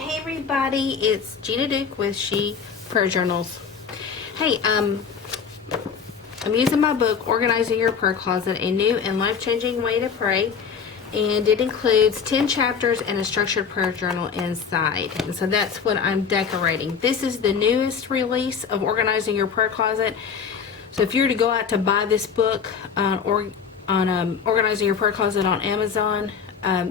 Hey everybody, it's Gina Duke with She Prayer Journals. Hey, I'm using my book, Organizing Your Prayer Closet, A New and Life-Changing Way to Pray. And it includes 10 chapters and a structured prayer journal inside. And so that's what I'm decorating. This is the newest release of Organizing Your Prayer Closet. So if you were to go out to buy this book Organizing Your Prayer Closet on Amazon,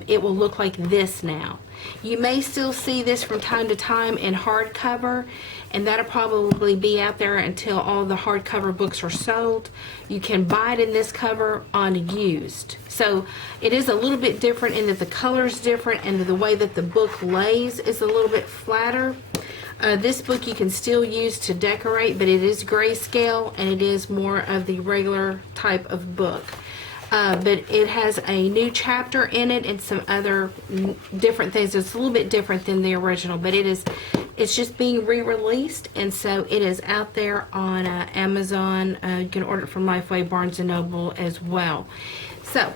it will look like this now. You may still see this from time to time in hardcover, and that'll probably be out there until all the hardcover books are sold. You can buy it in this cover on used. So it is a little bit different in that the color is different and the way that the book lays is a little bit flatter. This book you can still use to decorate, but it is grayscale and it is more of the regular type of book. But it has a new chapter in it and some other different things. It's a little bit different than the original, but it's just being re-released, and so it is out there on Amazon. You can order it from Lifeway, Barnes & Noble as well. So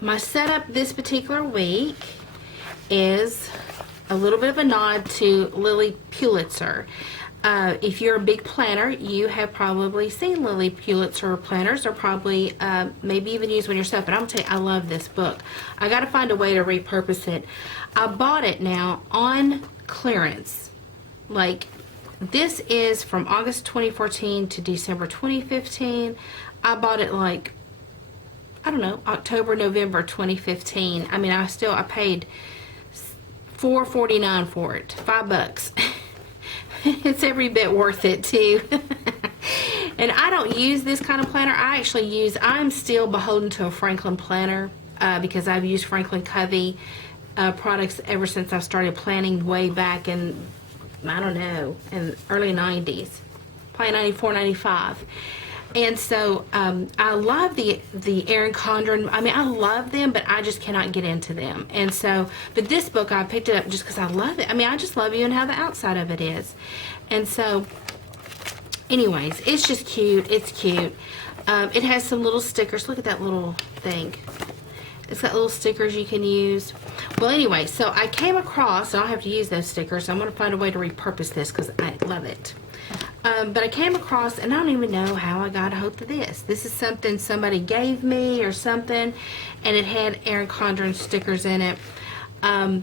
my setup this particular week is a little bit of a nod to Lilly Pulitzer. If you're a big planner, you have probably seen Lilly Pulitzer planners, or probably maybe even used one yourself. But I'm going to tell you, I love this book. I got to find a way to repurpose it. I bought it now on clearance. Like, this is from August 2014 to December 2015. I bought it like, I don't know, October, November 2015. I mean, I paid $4.49 for it, $5. It's every bit worth it too. And I don't use this kind of planner. I'm still beholden to a Franklin planner because I've used Franklin Covey products ever since I started planning way back in, I don't know, in the early 90s, probably 94, 95. And so I love the Erin Condren. I mean, I love them, but I just cannot get into them. And so, but this book, I picked it up just because I love it. I mean, I just love you and how the outside of it is. And so, anyways, it's just cute. It's cute. It has some little stickers. Look at that little thing. It's got little stickers you can use. Well, anyway, so I came across, and I'll have to use those stickers, so I'm going to find a way to repurpose this because I love it. But I came across, and I don't even know how I got a hold of this. This is something somebody gave me or something, and it had Erin Condren stickers in it. I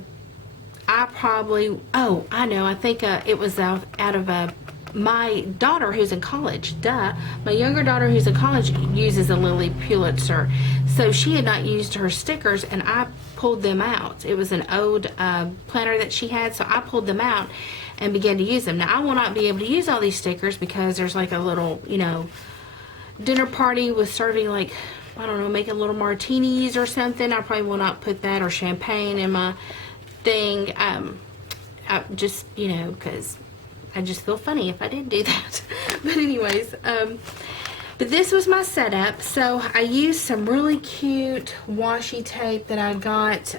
know, I think it was out of my daughter who's in college. My younger daughter who's in college uses a Lilly Pulitzer. So she had not used her stickers, and I pulled them out. It was an old planner that she had, so I pulled them out and began to use them. Now, I will not be able to use all these stickers because there's like a little, dinner party with serving, like, I don't know, making little martinis or something. I probably will not put that, or champagne in my thing. Because I just feel funny if I did do that. But anyways, but this was my setup. So I used some really cute washi tape that I got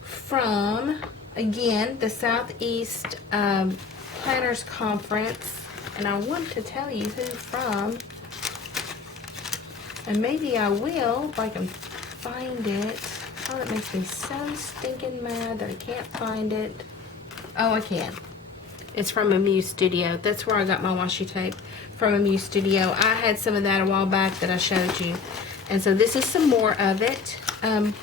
from, again, the Southeast Planners Conference. And I want to tell you who from. And maybe I will if I can find it. Oh, that makes me so stinking mad that I can't find it. Oh, I can. It's from a Muse Studio. That's where I got my washi tape, from a Muse Studio. I had some of that a while back that I showed you. And so this is some more of it. I've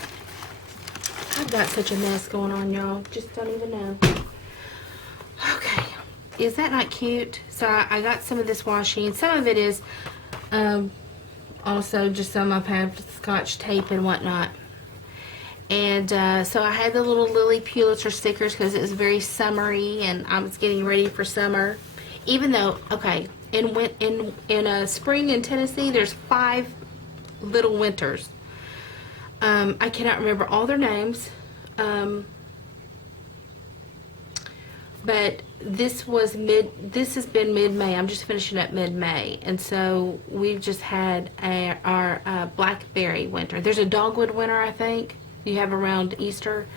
got such a mess going on, y'all. Just don't even know. Okay. Is that not cute? So I got some of this washi, and some of it is also just some I've had Scotch tape and whatnot. And so I had the little Lilly Pulitzer stickers because it was very summery, and I was getting ready for summer. Even though, okay, in spring in Tennessee, there's 5 little winters. I cannot remember all their names, but this has been mid-May. I'm just finishing up mid-May, and so we've just had our blackberry winter. There's a dogwood winter, I think, you have around Easter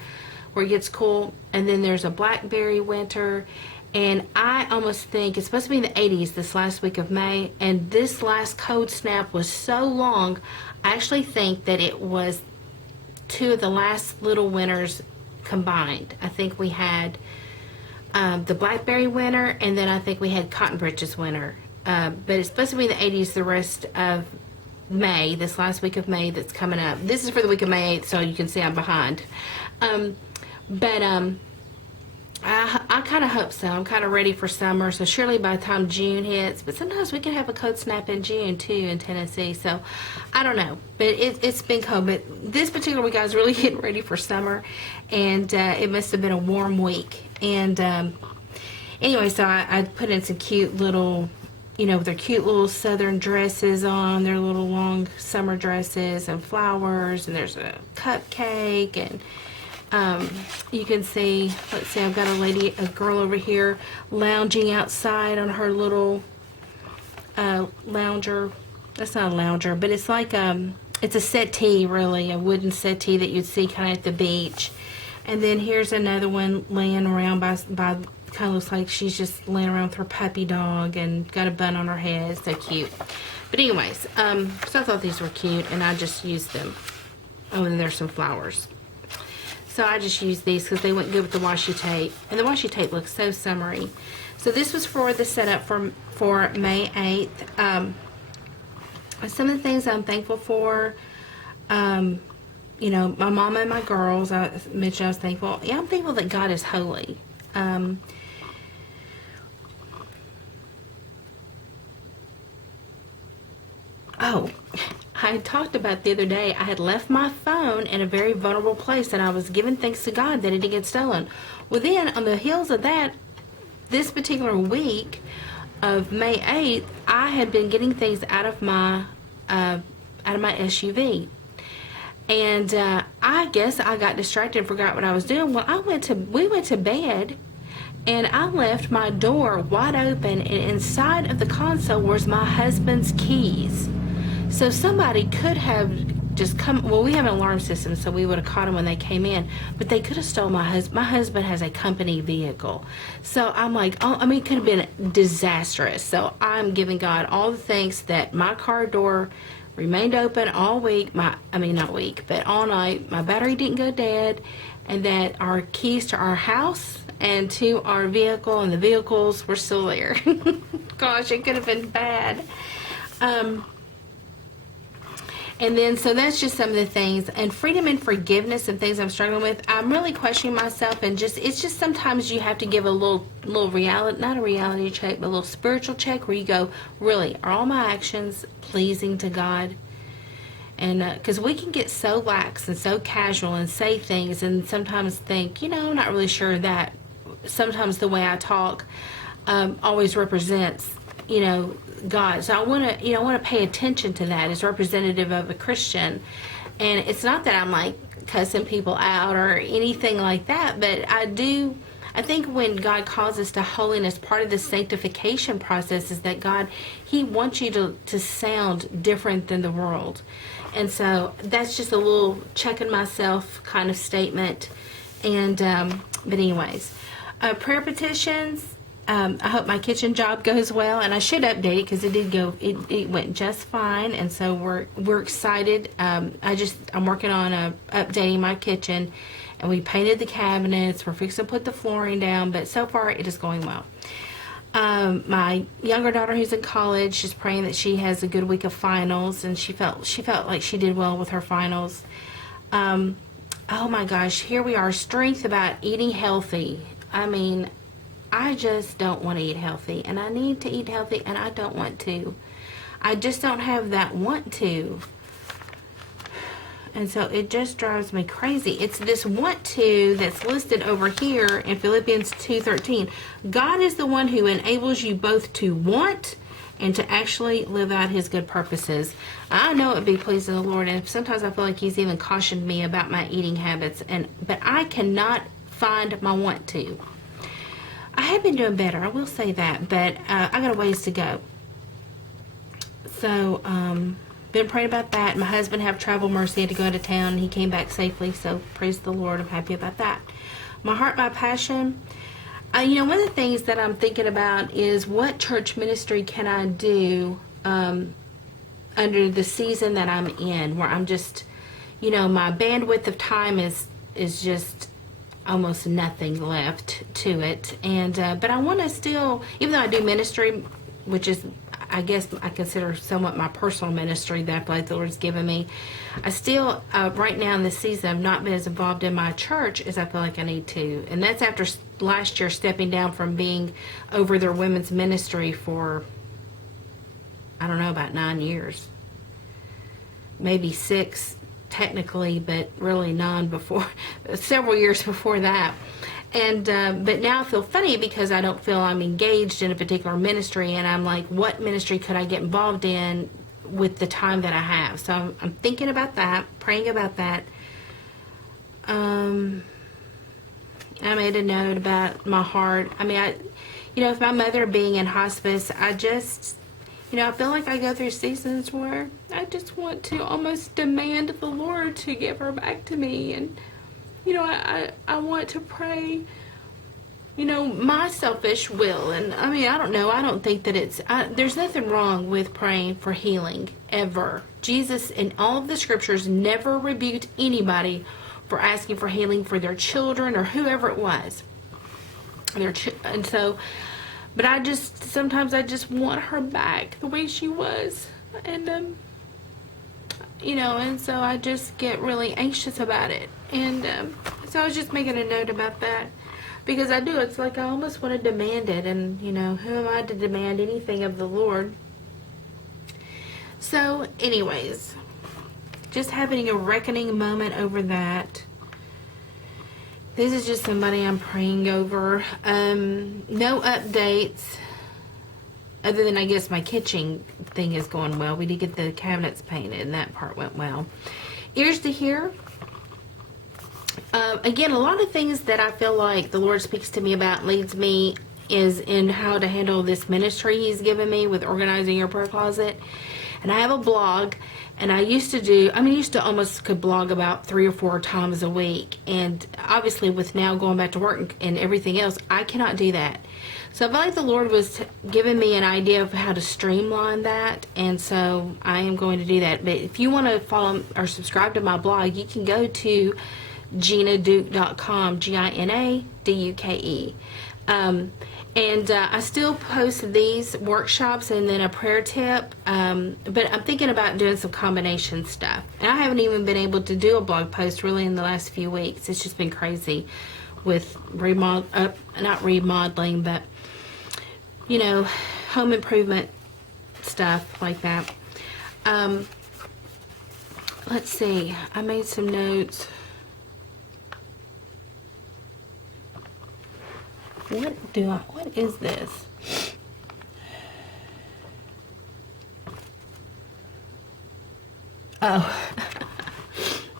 where it gets cool, and then there's a blackberry winter, and I almost think it's supposed to be in the 80s this last week of May, and this last cold snap was so long, I actually think that it was 2 of the last little winters combined. I think we had the blackberry winter, and then I think we had cotton britches winter. But it's supposed to be in the 80s the rest of May, this last week of May that's coming up. This is for the week of May 8th, so you can see I'm behind. I kind of hope so. I'm kind of ready for summer, so surely by the time June hits, but sometimes we can have a cold snap in June too in Tennessee, so I don't know, but it's been cold. But this particular week I was really getting ready for summer, and it must have been a warm week. And anyway, so I put in some cute little, with their cute little southern dresses on, their little long summer dresses and flowers, and there's a cupcake, and you can see, let's see, I've got a girl over here lounging outside on her little lounger. That's not a lounger, but it's like it's a settee, really, a wooden settee that you'd see kind of at the beach. And then here's another one laying around by kind of looks like she's just laying around with her puppy dog and got a bun on her head. So cute. But anyways, so I thought these were cute, and I just used them. Oh, and there's some flowers. So I just used these because they went good with the washi tape. And the washi tape looks so summery. So this was for the setup for May 8th. Some of the things I'm thankful for, my mama and my girls, I mentioned I was thankful. Yeah, I'm thankful that God is holy. I talked about the other day, I had left my phone in a very vulnerable place, and I was giving thanks to God that it didn't get stolen. Well, then, on the heels of that, this particular week of May 8th, I had been getting things out of my SUV. And I guess I got distracted and forgot what I was doing. Well, we went to bed, and I left my door wide open, and inside of the console was my husband's keys. So somebody could have just come. Well, we have an alarm system, so we would have caught them when they came in. But they could have stolen my husband. My husband has a company vehicle. So I'm like, it could have been disastrous. So I'm giving God all the thanks that my car door remained open all week. Not week, but all night. My battery didn't go dead. And that our keys to our house and to our vehicle and the vehicles were still there. Gosh, it could have been bad. And then, so that's just some of the things. And freedom and forgiveness and things I'm struggling with. I'm really questioning myself, and it's just sometimes you have to give a little reality, not a reality check, but a little spiritual check where you go, really, are all my actions pleasing to God? And because we can get so lax and so casual and say things and sometimes think, I'm not really sure that sometimes the way I talk always represents, God. So I want to pay attention to that as representative of a Christian. And it's not that I'm like cussing people out or anything like that, but I think when God calls us to holiness, part of the sanctification process is that God, He wants you to sound different than the world. And so that's just a little checking myself kind of statement. And, but anyways, prayer petitions. I hope my kitchen job goes well, and I should update it because it went just fine, and so we're excited. I'm working on updating my kitchen, and we painted the cabinets. We're fixing to put the flooring down, but so far it is going well. My younger daughter, who's in college, she's praying that she has a good week of finals, and she felt like she did well with her finals. Oh my gosh, here we are, strength about eating healthy. I just don't want to eat healthy, and I need to eat healthy, and I don't want to. I just don't have that want to. And so it just drives me crazy. It's this want to that's listed over here in Philippians 2:13. God is the one who enables you both to want and to actually live out His good purposes. I know it would be pleasing to the Lord, and sometimes I feel like He's even cautioned me about my eating habits, but I cannot find my want to. I have been doing better, I will say that, but I got a ways to go. So, been praying about that. My husband had travel mercy, had to go out of town, and he came back safely, so praise the Lord, I'm happy about that. My heart, my passion. One of the things that I'm thinking about is what church ministry can I do under the season that I'm in, where I'm just, my bandwidth of time is just almost nothing left to it. And but I want to still, even though I do ministry, which is, I guess I consider somewhat my personal ministry that I feel like the Lord's given me, I still, right now in this season, I've not been as involved in my church as I feel like I need to. And that's after last year stepping down from being over their women's ministry for, I don't know, about 9 years. Maybe 6 technically, but really 9 before, several years before that. And but now I feel funny because I don't feel I'm engaged in a particular ministry, and I'm like, what ministry could I get involved in with the time that I have? So I'm thinking about that, praying about that. I made a note about my heart. I mean, with my mother being in hospice, I just, I feel like I go through seasons where I just want to almost demand the Lord to give her back to me. And, I want to pray, my selfish will. And, I mean, I don't know. I don't think that there's nothing wrong with praying for healing, ever. Jesus, in all of the scriptures, never rebuked anybody for asking for healing for their children or whoever it was. And so, but sometimes I just want her back the way she was. And, and so I just get really anxious about it. And so I was just making a note about that. Because I do. It's like I almost want to demand it. And, who am I to demand anything of the Lord? So, anyways, just having a reckoning moment over that. This is just somebody I'm praying over. No updates. Other than, I guess, my kitchen thing is going well. We did get the cabinets painted, and that part went well. Ears to hear. Again, a lot of things that I feel like the Lord speaks to me about, leads me, is in how to handle this ministry He's given me with organizing your prayer closet. And I have a blog, and I used to almost could blog about 3 or 4 times a week. And obviously with now going back to work and everything else, I cannot do that. So I feel like the Lord was giving me an idea of how to streamline that, and so I am going to do that. But if you want to follow or subscribe to my blog, you can go to GinaDuke.com, GinaDuke. And I still post these workshops and then a prayer tip, but I'm thinking about doing some combination stuff. And I haven't even been able to do a blog post really in the last few weeks. It's just been crazy with not remodeling, but home improvement stuff like that. Let's see. I made some notes. What is this? Oh,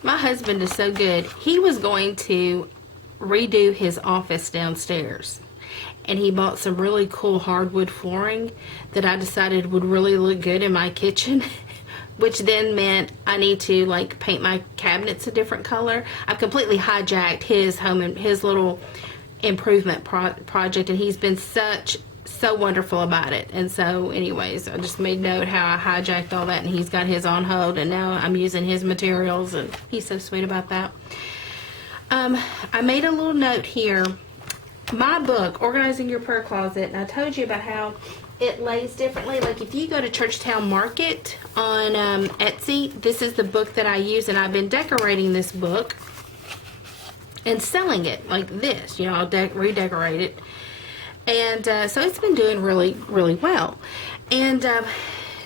my husband is so good. He was going to redo his office downstairs, and he bought some really cool hardwood flooring that I decided would really look good in my kitchen, which then meant I need to paint my cabinets a different color. I've completely hijacked his little improvement project, and he's been so wonderful about it. And so anyways, I just made note how I hijacked all that, and he's got his on hold, and now I'm using his materials, and he's so sweet about that. I made a little note here. My book, Organizing Your Prayer Closet, and I told you about how it lays differently. Like if you go to Churchtown Market on Etsy, this is the book that I use, and I've been decorating this book and selling it like this. I'll redecorate it. And so it's been doing really, really well. And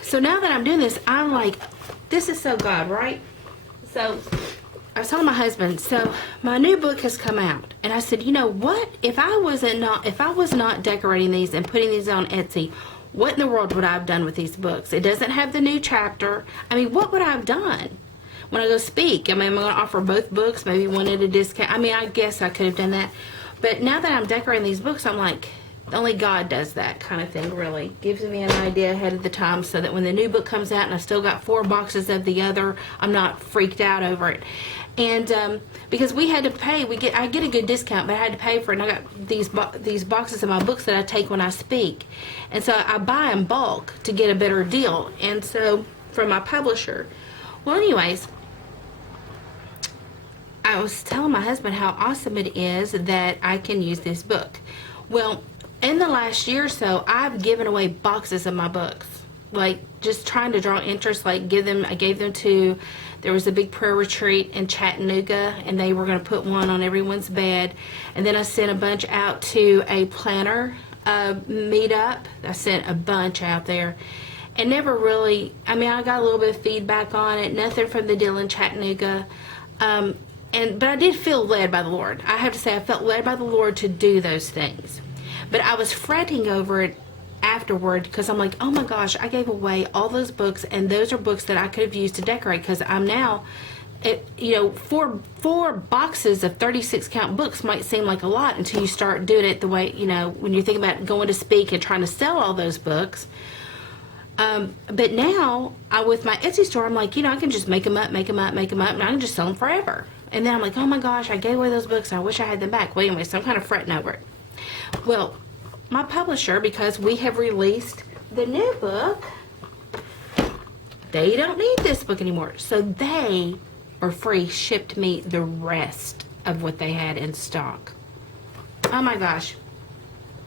so now that I'm doing this, I'm like, this is so God, right? So I was telling my husband, so my new book has come out, and I said, what? If I was not decorating these and putting these on Etsy, what in the world would I have done with these books? It doesn't have the new chapter. I mean, what would I have done when I go speak? I mean, I'm going to offer both books, maybe one at a discount. I mean, I guess I could have done that. But now that I'm decorating these books, I'm like, only God does that kind of thing, really. Gives me an idea ahead of the time so that when the new book comes out and I still got 4 boxes of the other, I'm not freaked out over it. And because we had to pay, I get a good discount, but I had to pay for it. And I got these boxes of my books that I take when I speak. And so I buy in bulk to get a better deal. And so from my publisher. Well, anyways, I was telling my husband how awesome it is that I can use this book. Well, in the last year or so, I've given away boxes of my books, like just trying to draw interest. Like I gave them to. There was a big prayer retreat in Chattanooga, and they were going to put one on everyone's bed. And then I sent a bunch out to a planner meetup. I sent a bunch out there, and never really. I mean, I got a little bit of feedback on it. Nothing from the deal in Chattanooga. But I did feel led by the Lord. I have to say, I felt led by the Lord to do those things. But I was fretting over it afterward because I'm like, oh my gosh, I gave away all those books, and those are books that I could have used to decorate, because I'm now, four boxes of 36 count books might seem like a lot until you start doing it the way, when you think about going to speak and trying to sell all those books. But now, with my Etsy store, I'm like, I can just make them up, and I can just sell them forever. And then I'm like, oh my gosh, I gave away those books, and I wish I had them back. Well, anyway, so I'm kind of fretting over it. Well, my publisher, because we have released the new book, they don't need this book anymore. So they, for free, shipped me the rest of what they had in stock. Oh my gosh.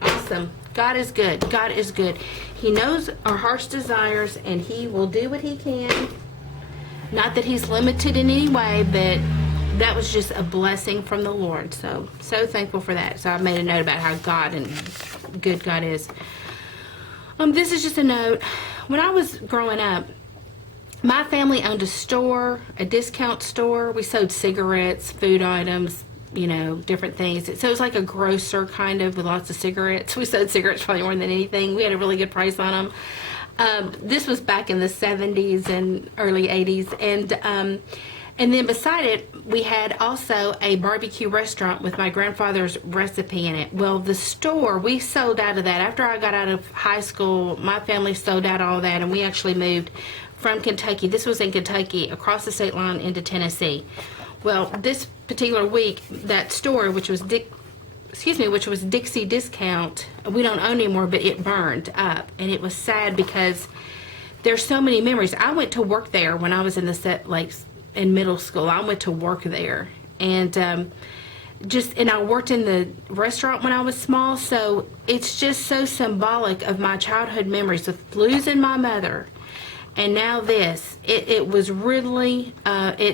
Awesome. God is good. God is good. He knows our heart's desires, and He will do what He can. Not that He's limited in any way, but that was just a blessing from the Lord. So thankful for that. So I made a note about how God and good God is. This is just a note. When I was growing up, my family owned a store, a discount store. We sold cigarettes, food items, different things. So it was like a grocer kind of, with lots of cigarettes. We sold cigarettes probably more than anything. We had a really good price on them. This was back in the 70s and early 80s. And then beside it, we had also a barbecue restaurant with my grandfather's recipe in it. Well, the store, we sold out of that. After I got out of high school, my family sold out all that, and we actually moved from Kentucky. This was in Kentucky, across the state line into Tennessee. Well, this particular week, that store, which was Dixie Discount, we don't own anymore, but it burned up. And it was sad because there's so many memories. I went to work there when I was in in middle school. I went to work there, and I worked in the restaurant when I was small, so it's just so symbolic of my childhood memories of losing my mother, and now this. It was really those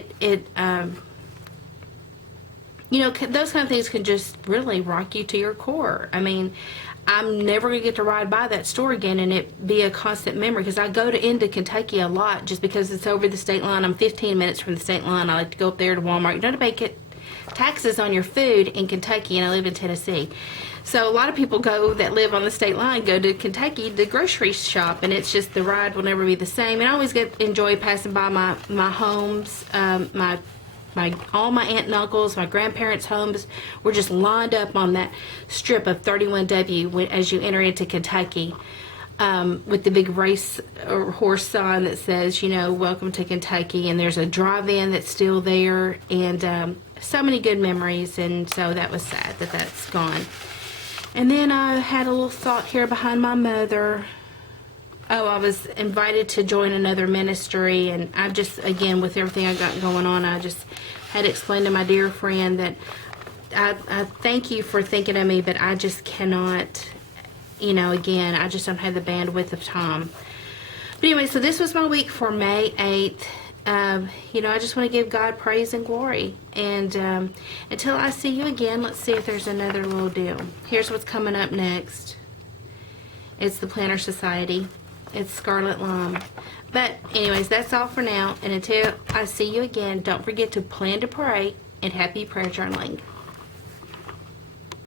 kind of things can just really rock you to your core. I mean, I'm never going to get to ride by that store again and it be a constant memory, because I go into Kentucky a lot just because it's over the state line. I'm 15 minutes from the state line. I like to go up there to Walmart. You don't have to pay taxes on your food in Kentucky, and I live in Tennessee. So a lot of people that live on the state line go to Kentucky to grocery shop, and it's just the ride will never be the same. And I always enjoy passing by my homes, all my aunt and uncles, my grandparents' homes were just lined up on that strip of 31W as you enter into Kentucky, with the big race or horse sign that says, welcome to Kentucky. And there's a drive-in that's still there, and so many good memories. And so that was sad that that's gone. And then I had a little thought here behind my mother. Oh, I was invited to join another ministry, and I just, again, with everything I got going on, I just had to explain to my dear friend that I thank you for thinking of me, but I just cannot, again, I just don't have the bandwidth of time. But anyway, so this was my week for May 8th. I just want to give God praise and glory. And until I see you again, let's see if there's another little deal. Here's what's coming up next. It's the Planner Society. It's Scarlet Lime. But anyways, that's all for now. And until I see you again, don't forget to plan to pray and happy prayer journaling.